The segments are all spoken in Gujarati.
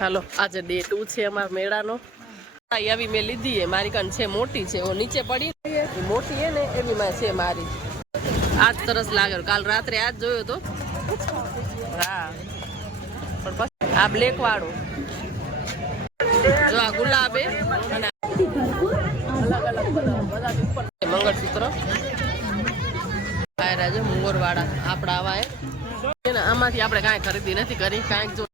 હાલો આજે ડે 2 છે અમારા મેળાનો. આવી મેં લીધી હે, મારી કાન છે મોટી છે, ઓ નીચે પડી મોટી હે ને એવી માં છે મારી. આજ સરસ લાગે. કાલ રાત્રે આજ જોયો તો. હા પણ પછી આ બ્લેક વાળો જો આ ગુલાબે અને અલગ અલગ બધા ઉપર મંગળસૂત્ર આયરા જો મોર વાળા આપડા આવા હે. આમાંથી આપણે કાંઈ ખરીદી નથી કરી. કાંઈક જો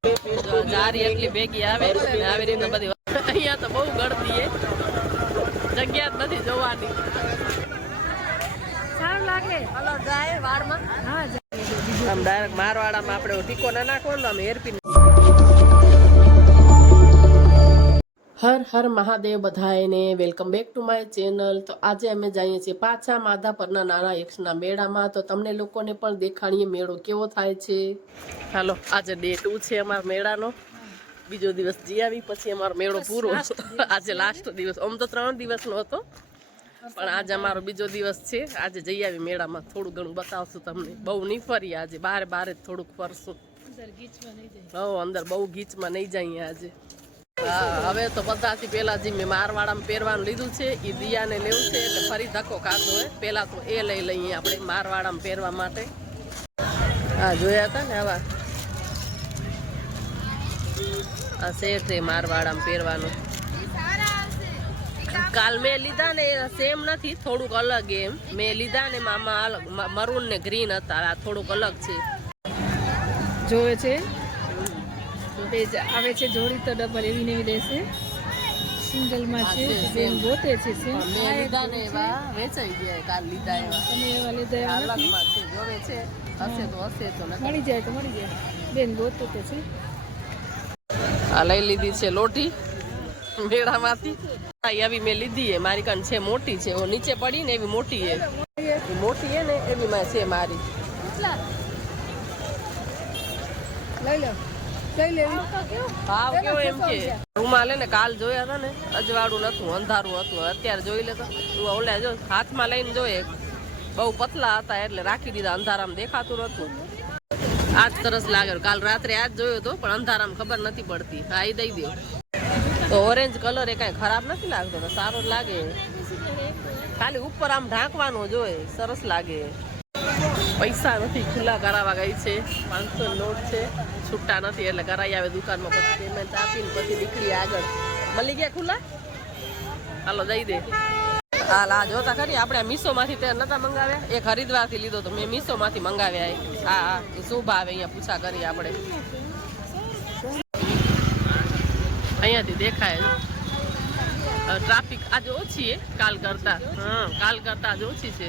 જારી એટલી ભેગી આવે ને આવી રીતે બધી. અહીંયા તો બહુ ગળદી હે, જગ્યા જ નથી જોવાની. સારું લાગે કલર જાય વાળમાં. હા આમ ડાયરેક્ટ મારવાડામાં આપણે ટીકો ના નાખવાનો, આમ હેરપી. હર હર મહાદેવ બધાને welcome back to my channel. તો આજે અમે જઈએ છીએ પાછા માધાપરના નાના યક્ષના મેળામાં. તો તમને લોકોને પણ દેખાડીએ મેળો કેવો થાય છે. હાલો આજે ડે 2 છે અમારા મેળાનો. બીજો દિવસ જઈ આવી પછી અમારો મેળો પૂરો. આજે લાસ્ટ દિવસ. આમ તો 3 દિવસનો હતો પણ આજે અમારો બીજો દિવસ છે. આજે જઈ આવી મેળામાં. થોડું ઘણું બતાવશું તમને. બહુ નહીં ફરીએ આજે, બારે થોડુંક ફરશું. અંદર બહુ ગીચમાં નહીં જઈએ આજે. હા હવે તો બધાથી પેલા જે મેં મારવાડામાં પહેરવાનું લીધું છે એ દિયાને લેવું છે, એટલે ફરી ધક્કો ખાધો હોય. પેલા તો એ લઈ લઈએ આપણે મારવાડામાં પહેરવા માટે. હા જોયા હતા ને આવા આ શેર છે મારવાડામાં પહેરવાનું. કાલ મેં લીધા ને સેમ નથી, થોડુંક અલગ એમ મેં લીધા ને આમાં અલગ મરૂન ને ગ્રીન હતા. આ થોડુંક અલગ છે. જોવે છે આવે છે જોડી તો ડબલ એવી ને એવી રહેશે. સિંગલમાં છે બેન ગોતે છે. મેં લીધા ને એવા વેચાઈ ગયા. કાલ લીધા એવા તમે એવા લીધા અલગમાં છે. જોવે છે હશે તો મળી જાય તો મળી જાય. બેન ગોતે તો છે. આ લઈ લીધી છે લોટી મેળામાંથી. આવી મેં લીધી હે, મારી કાન છે મોટી છે, ઓ નીચે પડી ને એવી મોટી હે. મોટી હે ને એવી માં છે મારી. લઈ લો ભાવ કેવો એમ કે રૂમાલ ને કાલ જોયા હતા ને અજવાળું નતું, અંધારું હતું. અત્યારે જોઈ લે તો ઓલા જો હાથમાં લઈને જોઈએ બહુ પતલા હતા એટલે રાખી દીધા. અંધારામાં દેખાતું નતું. આજ સરસ લાગે. કાલ રાત્રે આજ જોયો તો પણ અંધારામાં ખબર નથી પડતી. હા એ દઈ દો. તો ઓરેન્જ કલર એ કઈ ખરાબ નથી લાગતો, તો સારો જ લાગે. ખાલી ઉપર આમ ઢાંકવાનું જોઈએ, સરસ લાગે. પૈસા નથી, ખુલ્લા કરાવવા ગઈ છે. 500 નોટ છે, છૂટા નથી એટલે કરાવી આવે દુકાનમાં. પછી પેમેન્ટ આપીને પછી નીકળી આગળ. મળી ગયા ખુલ્લા? હાલો દઈ દે. હાલ આ જોતા ખરી આપણે મીશો માંથી ત્યાં નતા મંગાવ્યા. એક હરિદ્વારથી લીધો તો મેં મીશો માંથી મંગાવ્યા. હા શું ભાવે અહીંયા પૂછા કરીએ આપણે. અહીંયાથી દેખાય. ટ્રાફિક આજે ઓછી હે કાલ કરતા. કાલ કરતા આજે ઓછી છે.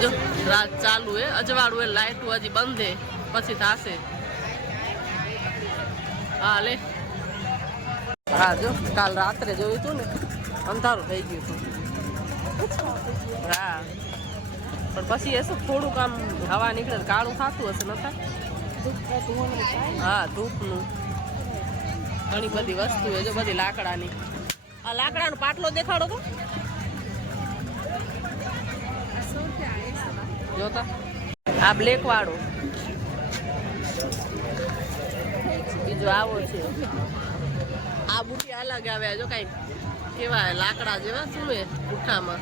જો રાત ચાલુ હે, અજવાળું હે, લાઈટ હજી બંધ હે, પછી થશે. હા લે. હા જો કાલ રાત્રે જોયું હતું ને અંધારું થઈ ગયું હતું. હા પણ પછી એ શું થોડુંક આમ હવા નીકળે કાળું થતું હશે. નતા હા ધૂપનું ઘણી બધી વસ્તુ છે જો, બધી લાકડાની. આ લાકડાનો પાટલો દેખાડો તો જોતા. આ બ્લેક વાળો બીજો આવો છે. આ બુટી અલગ આવે જો કઈ કેવા લાકડા જેવા શું હે પુઠ્ઠામાં.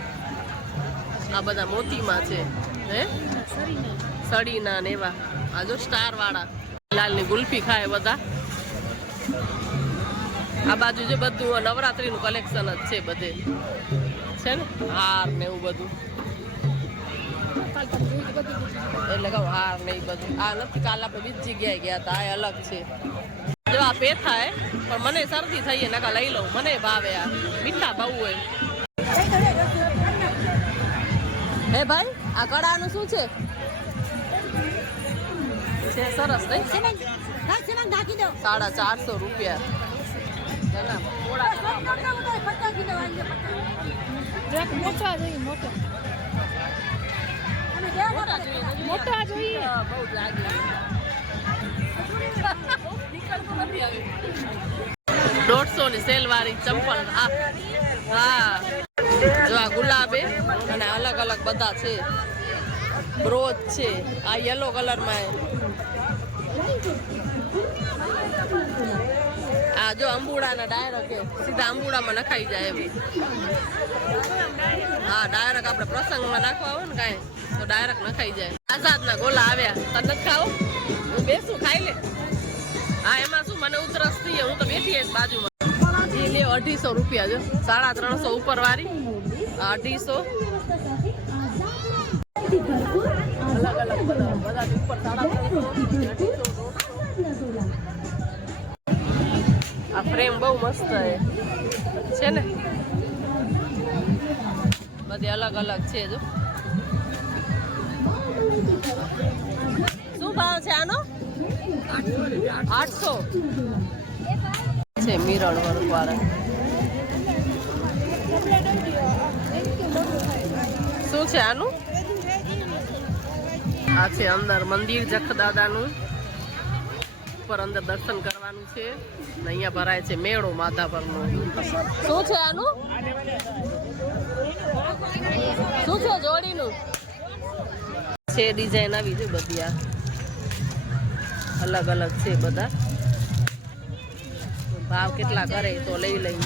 આ બધા મોતીમાં છે હે સડીના ને એવા. આ જો સ્ટાર વાળા લાલની ગુલ્ફી ખાય બધા. આ બાજુ જે બધું નવરાત્રીનું કલેક્શન જ છે બધે છે ને, હાર ને એવું બધું. એટલે કહું હાર ને એ બધું. આ નથી, કાલ આપણે બીજી જગ્યાએ ગયા હતા. આ અલગ છે. જો આ પેથા હે પણ મને શરદી થઈ હે, નકા લઈ લઉં. મને ભાવે. આ મીઠા બહુ હોય. હે ભાઈ આ કડાનું શું છે? સરસ નહીં? 450 રૂપિયા. મોટા જોઈએ. 150 ની સેલ વાળી ચંપલ. હા જો આ ગુલાબે અને અલગ અલગ બધા છે. બ્રોચ છે. આ યલો કલરમાં હા જો અંબુડાના ડાયરેક્ટ સીધા અંબુડામાં નખાઈ જાય એમ. હા ડાયરેક્ટ આપણે પ્રસંગમાં નાખવા હોય ને કાંઈ તો ડાયરેક્ટ નખાઈ જાય. આઝાદના ગોલા આવ્યા તને નથી ખાવું? હું બેસું ખાઈ લે. હા એમાં શું મને ઉતરસ થઈ હું તો બેઠી જ બાજુમાં. એ લે 250 રૂપિયા જો 350 ઉપર વાળી 250 અલગ અલગ બધા ઉપર 350. આ ફ્રેમ બહુ મસ્ત છે ને બધી અલગ અલગ છે જો. શું ભાવ છે આનો? 800 છે મિરર વર્ક વાળા. શું છે આનું? આ છે અંદર મંદિર જખદાદાનું. ઉપર અંદર દર્શન કરવાનું છે ને અહીંયા ભરાય છે મેળો માધાપરનો. શું છે આનું? શું છે જોડીનું? છે ડિઝાઇન આવી છે બધી આ અલગ અલગ છે બધા. ભાવ કેટલા કરે તો લઈ લઈ.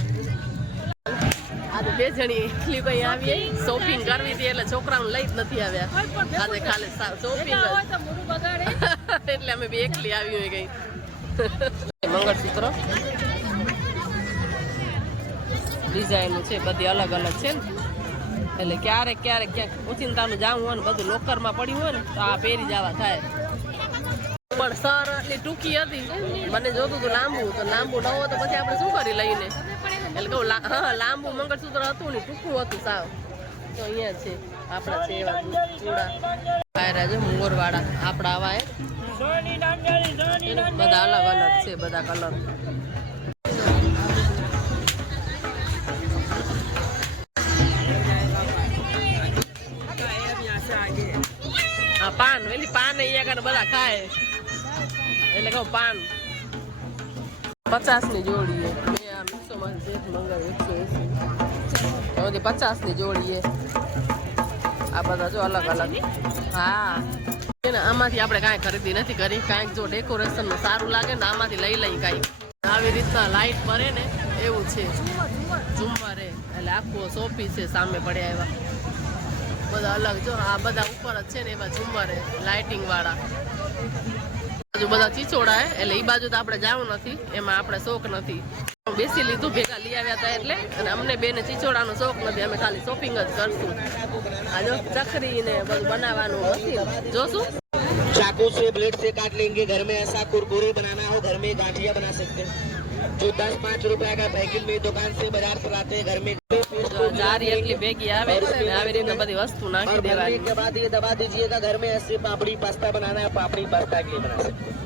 આજે 2 જણી એકલી ભાઈ આવી શોપિંગ કરવી હતી એટલે છોકરાઓને લઈ જ નથી આવ્યા. આજે ખાલી શોપિંગ એટલે અમે બે એકલી આવી હોય ગઈ. મંગળસૂત્ર ડિઝાઇન છે બધી અલગ અલગ છે ને એટલે ક્યારેક ક્યારેક ક્યાંક ઓચિંતાનું જવું હોય ને બધું લોકરમાં પડ્યું હોય ને તો આ પહેરી જવા થાય. પણ સર એટલી ટૂંકી હતી મને જોતું હતું લાંબુ તો લાંબુ ન હોય તો પછી આપણે શું કરી લઈને એટલે કહું હા લાંબુ મંગળસૂત્ર હતું ને ટૂંકું હતું સાવ. તો અહીંયા છે આપણા છે એવા ચૂડા આયરા જો મોરવાળા આપણા આવા બધા અલગ અલગ છે બધા કલર. હા પાન વેલી પાન અહીંયા કને બધા ખાય એટલે કહું પાન 50 ની જોડી મેં આ મિક્સોમાં જેટ મંગાવી 180 50 ની જોડી આ બધા જો અલગ અલગ. હા આમાંથી આપણે કાંઈ ખરીદી નથી કરી. કાંઈક જો ડેકોરેશન નું સારું લાગે ને આમાંથી લઈ લઈ કાંઈક. આવી રીતના લાઈટ ભરે ને એવું છે ઝુમ્મરે એટલે આખો સોપી છે સામે પડ્યા એવા બધા અલગ જો. આ બધા ઉપર જ છે ને એવા ઝુમ્મરે લાઇટિંગ વાળા. બાજુ બધા ચીચોડા એટલે એ બાજુ તો આપણે જવું નથી એમાં આપણે શોખ નથી. બેસી લીધું ભેગા લઈ આવ્યા હતા એટલે અને અમને બેને ચીચોડાનો શોખ નથી. અમે ખાલી શોપિંગ જ કરશું. આ જો ચકરી ને બધું બનાવવાનું નથી જોશું. चाकू से ब्लेड से काट लेंगे. घर में ऐसा कुरकुरे बनाना हो घर में गांठिया बना सकते हैं. जो 10-5 रुपए का पैकेट में दुकान से बाजार से लाते हैं घर में. जारी એટલી ભેગી આવે ને આવી રીતે બધી વસ્તુ નાખી દેવાની. के बाद ये दबा दीजिएगा. घर में ऐसे पापड़ी पास्ता बनाना है पापड़ी पास्ता के लिए बना सकते हैं.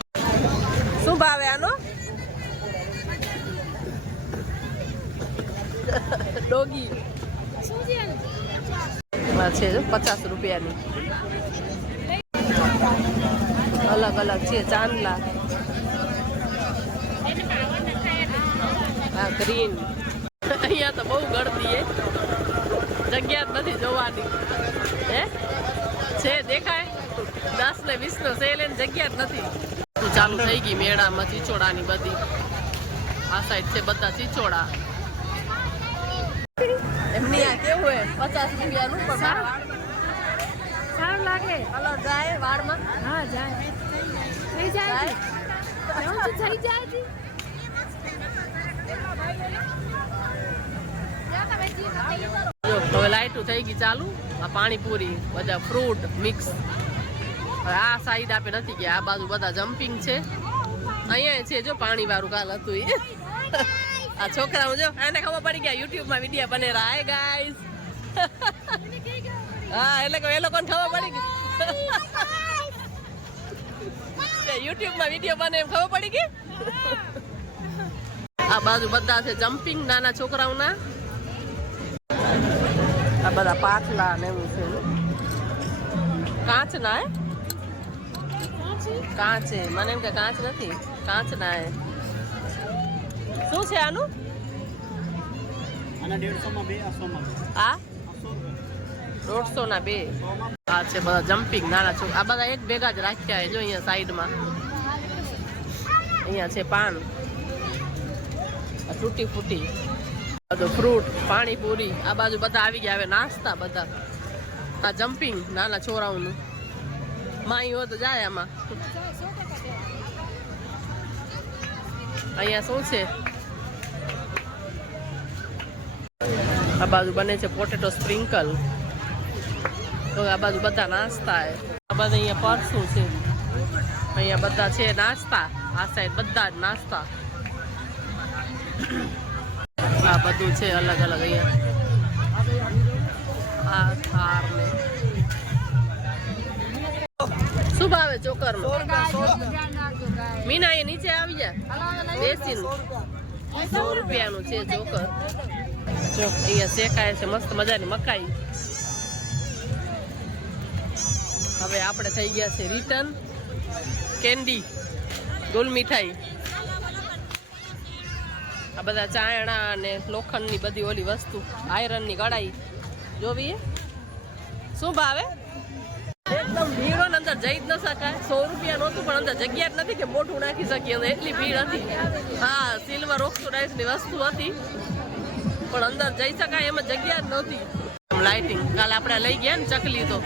શું ભાવે આનો? ડોગી છે જો 50 રૂપિયાની અલગ અલગ છે ચાંદલા. હા ગ્રીન. અહીંયા તો બહુ ગળદી જગ્યા જ નથી જોવાની હે છે દેખાય 10 ને 20 નો સેલ ને જગ્યા જ નથી. ચાલુ થઈ ગઈ મેળામાં ચીચોડાની બધી. આ સાઈડ છે બધા ચીચોડા. એમની આ કેવું હે 50 રૂપિયાનું પણ સારું લાગે. કલર જાય વાળમાં. હા જાય થઈ જાય એવું તો થઈ જાય જી. જો હવે લાઈટું થઈ ગઈ ચાલુ. આ પાણીપુરી બધા ફ્રૂટ મિક્સ. આ સાઈડ આપે નથી ગયા. આ બાજુ બધા જમ્પિંગ છે. અહીંયા છે જો પાણી વાળું કાલ હતું એ. આ છોકરાઓ જો એને ખબર પડી ગયા યુટ્યુબ માં વિડીયો બને રહ્યા. Hi guys. હા એટલે કે એ લોકોને ખબર પડી ગઈ યુટ્યુબ માં વિડીયો બને એમ ખબર પડી ગઈ. આ બાજુ બધા છે જમ્પિંગ નાના છોકરાઓના. આ બધા પાટલા ને એવું છે કાચના કાચ મને એમ કે કાચ નથી કાચના શું છે આનું? આના 150 માં 2 આ 150 ના 2. આ છે બધા જમ્પિંગ નાના છોકરા. આ બધા એક ભેગા જ રાખ્યા છે જો અહીંયા સાઈડમાં. અહીંયા છે પાન તૂટી ફૂટી બધું ફ્રૂટ પાણીપુરી આ બાજુ બધા આવી ગયા હવે નાસ્તા બધા આ જમ્પિંગ નાના છોરાઓનું માઈ હોય તો જાય આમાં અહીંયા શું છે આ બાજુ બને છે પોટેટો સ્પ્રિંકલ તો આ બાજુ બધા નાસ્તા આ બધા અહીંયા પરસું છે અહીંયા બધા છે નાસ્તા આ સાઈડ બધા જ નાસ્તા આ બધું છે અલગ અલગ અહીંયા આ થાર ને શું ભાવે ચોકર મીના એ નીચે આવી જાય બેસીનું 100 રૂપિયાનું છે ચોકર જો અહીંયા શેકાય છે મસ્ત મજાની મકાઈ હવે આપણે થઈ ગયા છે રિટર્ન કેન્ડી ગુલ મીઠાઈ આ બધા ચાયણા અને લોખંડની બધી ઓલી વસ્તુ આયરનની કડાઈ જોવી શું ભાવે એકદમ ભીડો ને અંદર જઈ જ ન શકાય 100 રૂપિયા નહોતું પણ અંદર જગ્યા જ નથી કે મોઢું નાખી શકીએ એટલી ભીડ હતી હા સિલ્વર ઓક્સિડાઇઝ ની વસ્તુ હતી પણ અંદર જઈ શકાય એમાં જગ્યા જ નહોતી લાઇટિંગ કાલે આપણે લઈ ગયા ને ચકલી તો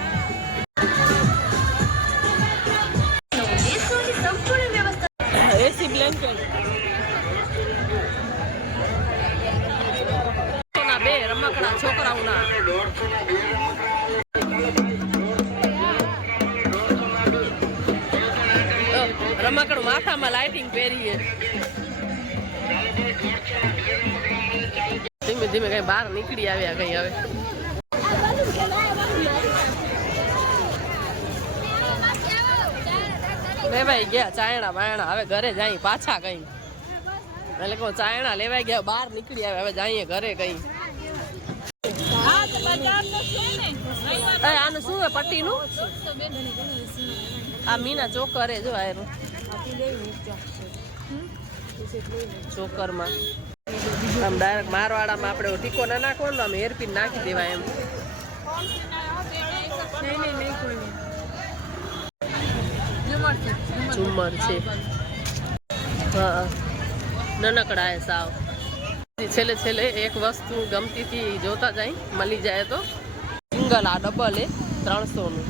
એસી બ્લેન્કેટ બે રમકડા છોકરાઓના રમકડું માથામાં લાઇટિંગ પહેરીએ ધીમે ધીમે કઈ બહાર નીકળી આવ્યા કઈ હવે લેવાઈ ગયા ચાયણા બાયણા હવે ઘરે જાય પાછા કઈ એટલે કહું ચાયણા લેવાઈ ગયા બહાર નીકળી આવે હવે જઈએ ઘરે કઈ આનું શું પટ્ટીનું આ મીના ચોકર જો આયરું ચોકરમાં આમ ડાયરેક્ટ મારવાડામાં આપણે ટીકો ના નાખવાનો આમ હેરપીન નાખી દેવાય એમ ઝુમર છે હા નાનકડા એ સાવ છેલ્લે છેલ્લે એક વસ્તુ ગમતી થી જોતા જાય મળી જાય તો સિંગલ આ ડબલ એ 300 નું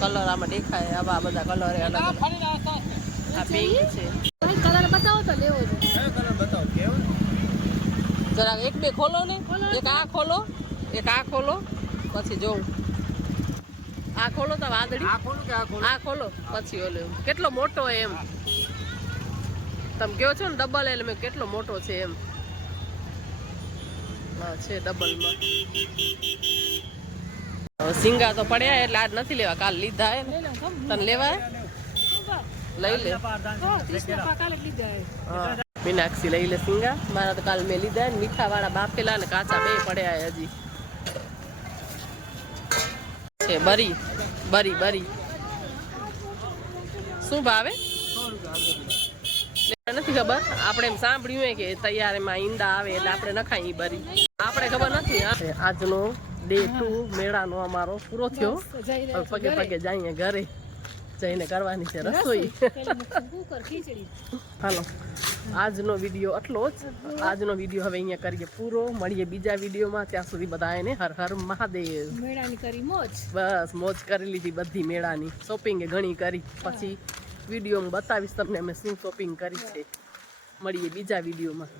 કલર આમાં દેખાય આવા બધા કલર અલગ આ પિંક છે કલર બતાવો તો લેવો છે કલર બતાવો કેવો જરા એક બે ખોલો ને એક આ ખોલો એક આ ખોલો પછી જોઉં આ ખોલો તો વાદળી આ ખોલું કે આ ખોલો પછી ઓલે કેટલો મોટો એમ તમે કહો છો ને ડબલ એટલે મેં કેટલો મોટો છે એમ હા છે ડબલમાં સિંગા તો પડ્યા એટલે આજ નથી લેવા કાલ લીધા હે તને લેવા લઈ લે મીનાક્ષી લઈ લે સિંગા મારા તો કાલ મેં લીધા ને મીઠા વાળા બાફેલા ને કાચા બે પડ્યા હજી છે બરી બરી બરી શું ભાવે નથી ખબર આપણે એમ સાંભળ્યું હોય કે તૈયાર એમાં ઈંડા આવે એટલે આપણે નખાય બરી આપણે ખબર નથી આજનો ડે 2 મેળાનો અમારો પૂરો થયો પગે પગે જઈએ ઘરે જઈને કરવાની છે રસોઈ હાલો આજનો વિડીયો આટલો જ આજનો વિડીયો હવે અહીંયા કરીએ પૂરો મળીએ બીજા વિડીયોમાં ત્યાં સુધી બધાને હર હર મહાદેવ મેળાની કરી મોજ બસ મોજ કરી લીધી બધી મેળાની શોપિંગ ઘણી કરી પછી વિડીયોમાં બતાવીશ તમને અમે શું શોપિંગ કરી છે મળીએ બીજા વિડીયોમાં